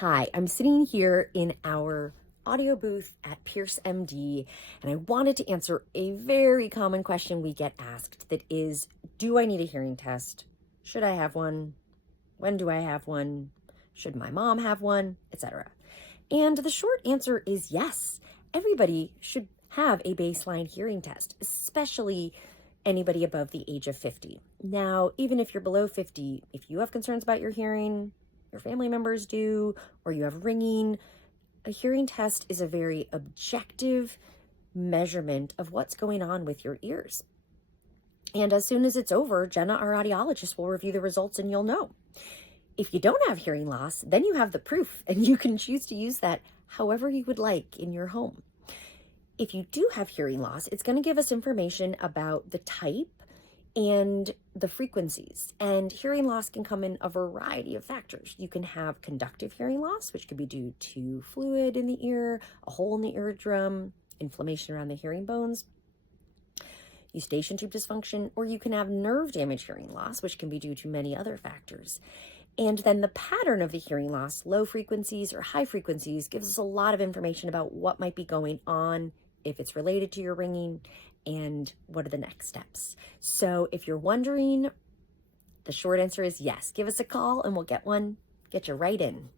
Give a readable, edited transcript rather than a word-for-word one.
Hi, I'm sitting here in our audio booth at PearceMD, and I wanted to answer a very common question we get asked that is, do I need a hearing test? Should I have one? When do I have one? Should my mom have one? Etc. And the short answer is yes. Everybody should have a baseline hearing test, especially anybody above the age of 50. Now, even if you're below 50, if you have concerns about your hearing, your family members do, or you have ringing, a hearing test is a very objective measurement of what's going on with your ears. And as soon as it's over, Jenna, our audiologist, will review the results and you'll know. If you don't have hearing loss, then you have the proof and you can choose to use that however you would like in your home. If you do have hearing loss, it's going to give us information about the type and the frequencies. And hearing loss can come in a variety of factors. You can have conductive hearing loss, which could be due to fluid in the ear, a hole in the eardrum, inflammation around the hearing bones, eustachian tube dysfunction, or you can have nerve damage hearing loss, which can be due to many other factors. And then the pattern of the hearing loss, low frequencies or high frequencies, gives us a lot of information about what might be going on, if it's related to your ringing, and what are the next steps. So if you're wondering, the short answer is yes. Give us a call and we'll get you right in.